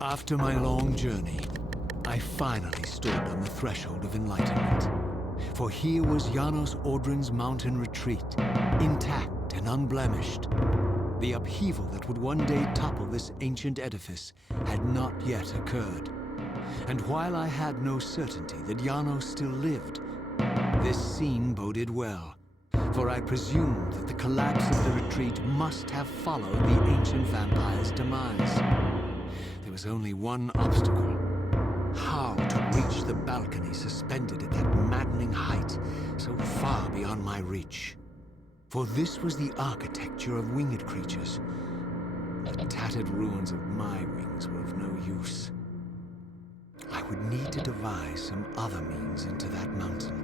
After my long journey, I finally stood on the threshold of enlightenment. For here was Janos Audron's mountain retreat, intact and unblemished. The upheaval that would one day topple this ancient edifice had not yet occurred. And while I had no certainty that Janos still lived, this scene boded well, for I presumed that the collapse of the retreat must have followed the ancient vampire's demise. There was only one obstacle: how to reach the balcony suspended at that maddening height, so far beyond my reach. For this was the architecture of winged creatures. The tattered ruins of my wings were of no use. I would need to devise some other means into that mountain.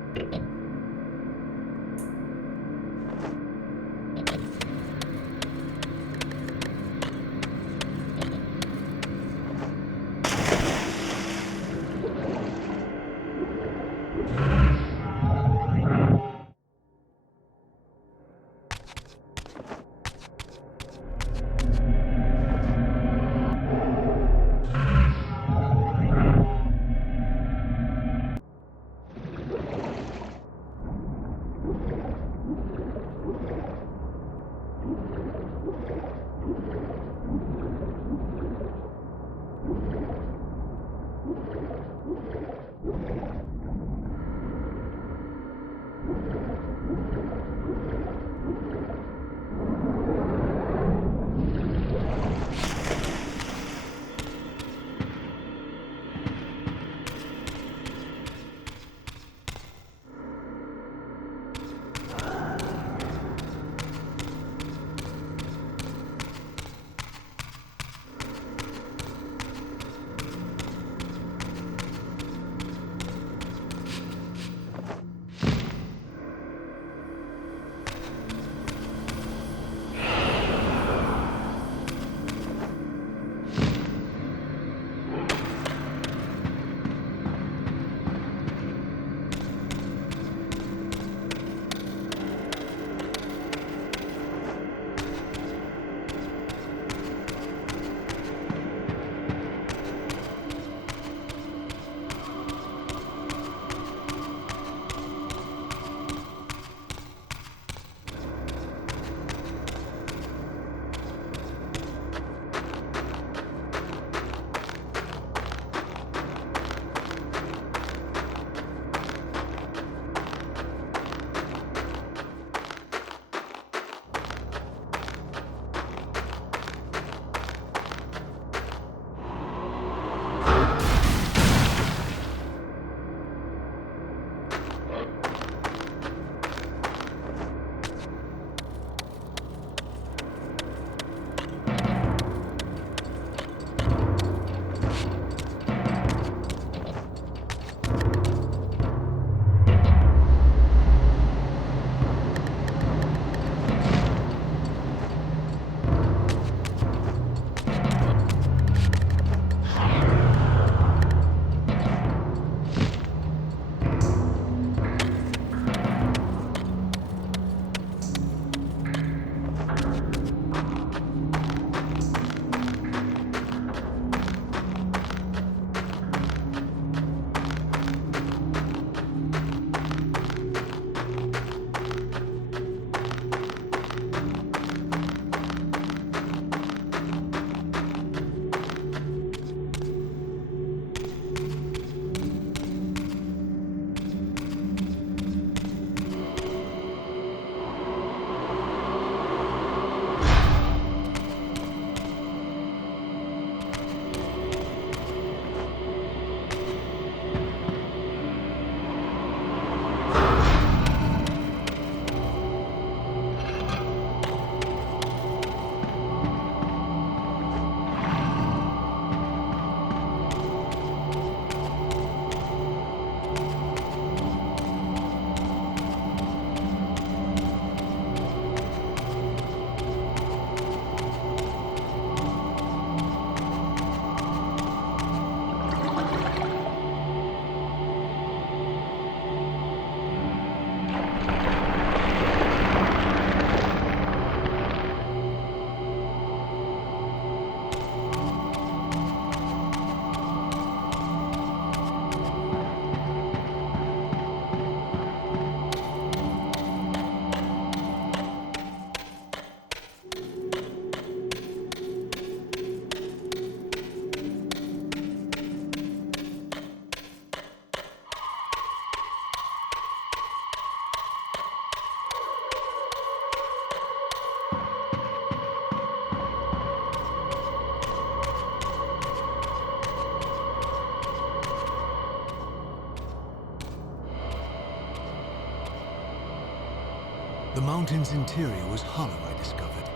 mountain's interior was hollow, I discovered,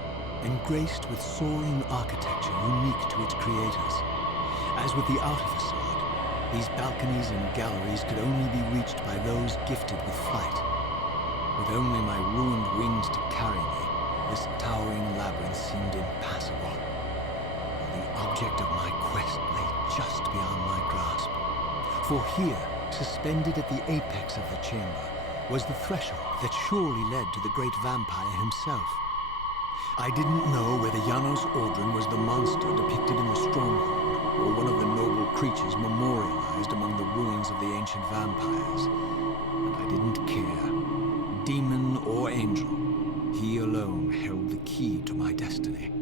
and graced with soaring architecture unique to its creators. As with the outer facade, these balconies and galleries could only be reached by those gifted with flight. With only my ruined wings to carry me, this towering labyrinth seemed impassable. The object of my quest lay just beyond my grasp. For here, suspended at the apex of the chamber, was the threshold that surely led to the great vampire himself. I didn't know whether Janos Audron was the monster depicted in the stronghold, or one of the noble creatures memorialized among the ruins of the ancient vampires. And I didn't care. Demon or angel, he alone held the key to my destiny.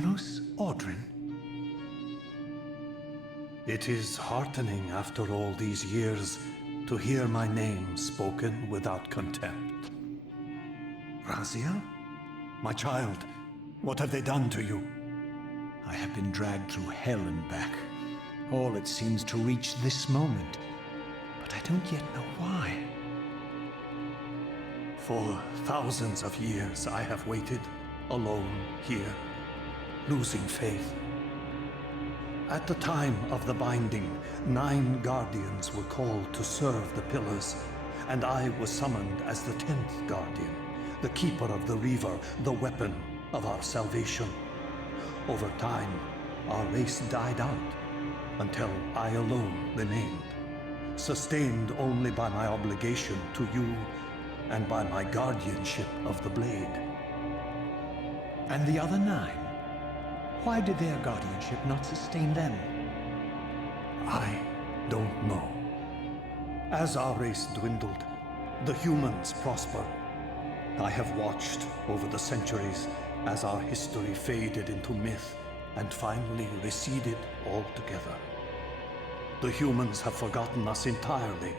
Janos Audron? It is heartening after all these years to hear my name spoken without contempt. Raziel? My child, what have they done to you? I have been dragged through hell and back. All it seems to reach this moment. But I don't yet know why. For thousands of years I have waited, alone here, losing faith. At the time of the binding, 9 guardians were called to serve the pillars, and I was summoned as the 10th guardian, the keeper of the Reaver, the weapon of our salvation. Over time, our race died out, until I alone remained, sustained only by my obligation to you and by my guardianship of the blade. And the other 9? Why did their guardianship not sustain them? I don't know. As our race dwindled, the humans prospered. I have watched over the centuries as our history faded into myth and finally receded altogether. The humans have forgotten us entirely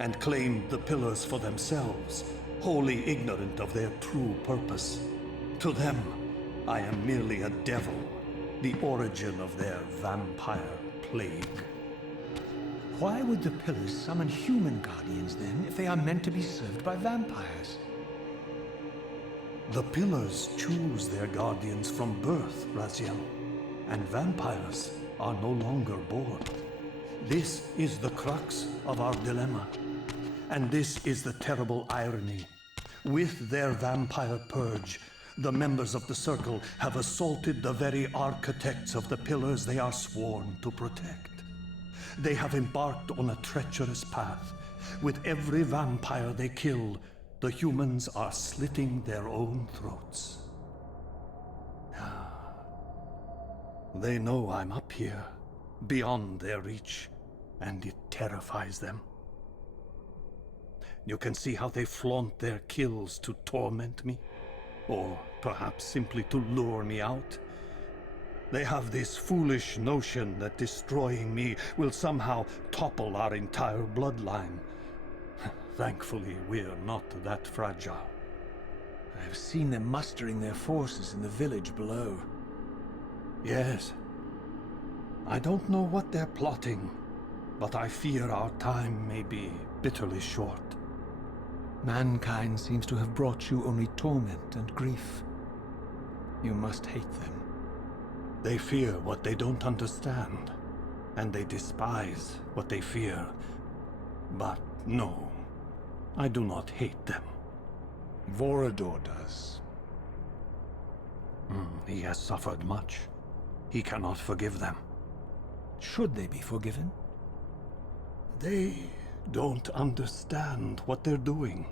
and claimed the pillars for themselves, wholly ignorant of their true purpose. To them, I am merely a devil, the origin of their vampire plague. Why would the pillars summon human guardians then, if they are meant to be served by vampires? The pillars choose their guardians from birth, Raziel, and vampires are no longer born. This is the crux of our dilemma, and this is the terrible irony. With their vampire purge, the members of the Circle have assaulted the very architects of the pillars they are sworn to protect. They have embarked on a treacherous path. With every vampire they kill, the humans are slitting their own throats. They know I'm up here, beyond their reach, and it terrifies them. You can see how they flaunt their kills to torment me, or perhaps simply to lure me out. They have this foolish notion that destroying me will somehow topple our entire bloodline. Thankfully, we're not that fragile. I have seen them mustering their forces in the village below. Yes. I don't know what they're plotting, but I fear our time may be bitterly short. Mankind seems to have brought you only torment and grief. You must hate them. They fear what they don't understand, and they despise what they fear. But no, I do not hate them. Vorador does. He has suffered much. He cannot forgive them. Should they be forgiven? They don't understand what they're doing.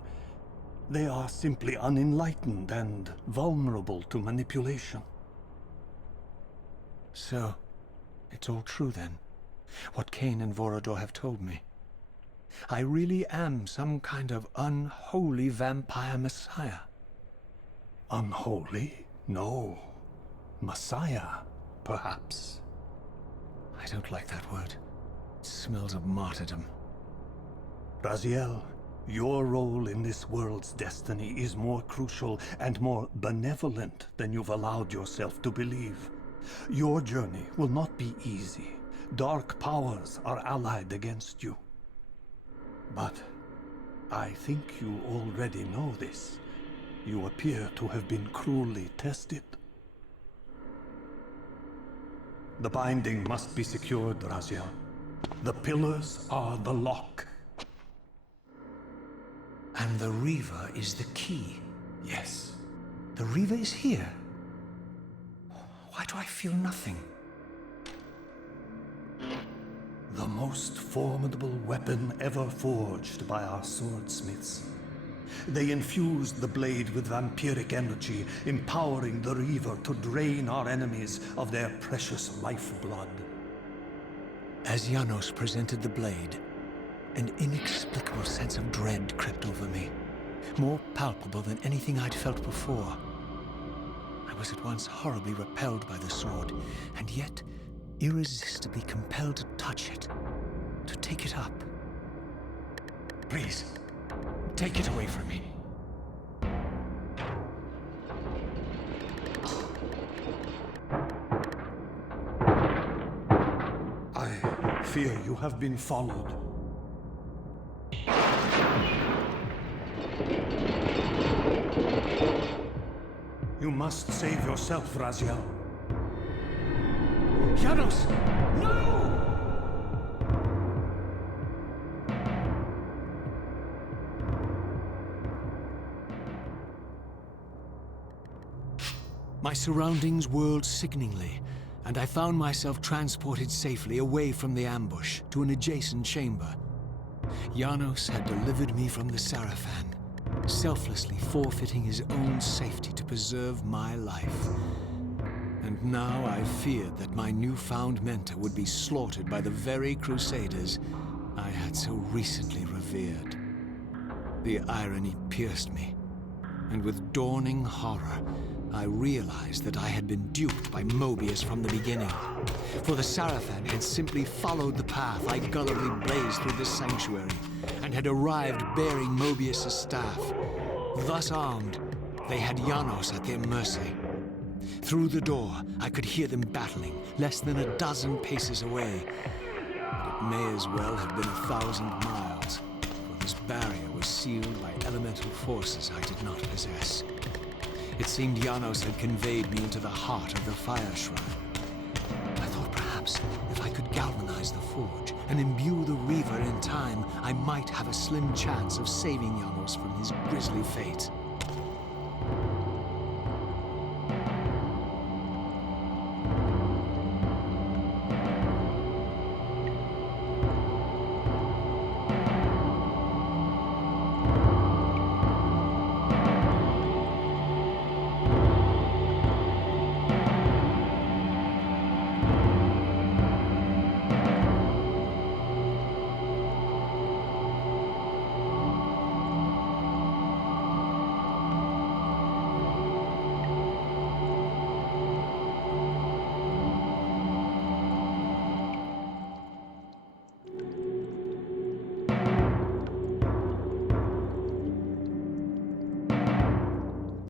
They are simply unenlightened and vulnerable to manipulation. So, it's all true then, what Kain and Vorador have told me. I really am some kind of unholy vampire messiah. Unholy? No. Messiah, perhaps. I don't like that word. It smells of martyrdom. Raziel, your role in this world's destiny is more crucial and more benevolent than you've allowed yourself to believe. Your journey will not be easy. Dark powers are allied against you. But I think you already know this. You appear to have been cruelly tested. The binding must be secured, Raziel. The pillars are the lock. And the Reaver is the key. Yes. The Reaver is here. Why do I feel nothing? The most formidable weapon ever forged by our swordsmiths. They infused the blade with vampiric energy, empowering the Reaver to drain our enemies of their precious lifeblood. As Janos presented the blade, an inexplicable sense of dread crept over me, more palpable than anything I'd felt before. I I was at once horribly repelled by the sword, and yet irresistibly compelled to touch it, to take it up. Please, take it away from me. I fear you have been followed. You must save yourself, Raziel. Janos! No! My surroundings whirled sickeningly, and I found myself transported safely away from the ambush to an adjacent chamber. Janos had delivered me from the Sarafan, selflessly forfeiting his own safety to preserve my life. And now I feared that my newfound mentor would be slaughtered by the very crusaders I had so recently revered. The irony pierced me, and with dawning horror, I realized that I had been duped by Mobius from the beginning. For the Sarafan had simply followed the path I gullibly blazed through this sanctuary, and had arrived bearing Mobius' staff. Thus armed, they had Janos at their mercy. Through the door, I could hear them battling, less than a dozen paces away. But it may as well have been 1,000 miles, for this barrier was sealed by elemental forces I did not possess. It seemed Janos had conveyed me into the heart of the fire shrine. I thought perhaps if I could galvanize the forge and imbue the Reaver in time, I might have a slim chance of saving Janos from his grisly fate.